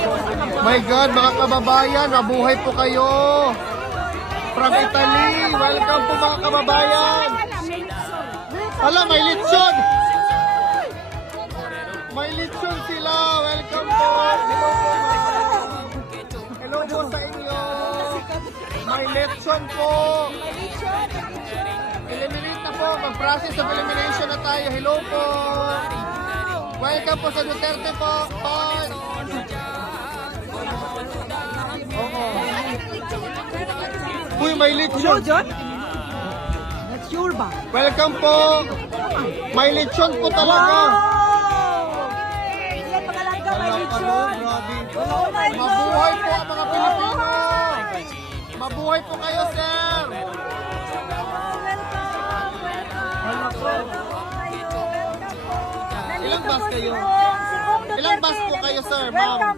My God, mga kababayan, mabuhay po kayo. From Italy, welcome po mga kababayan. Hala, may lechon. May lechon sila. Welcome po. Hello po. Hello po sa inyo. May lechon po. Eliminate na po. Mag-process of elimination na tayo. Hello po. Welcome po sa Duterte po. Oo. Uy, may lechon. That's your bag. Welcome po. May lechon po talaga. Ilan pangalaga may lechon? Grabe. Oh my God. Mabuhay po ang mga Pilipino. Mabuhay po kayo, sir. Ilang bus kayo? Ilang bus po kayo, sir, ma'am?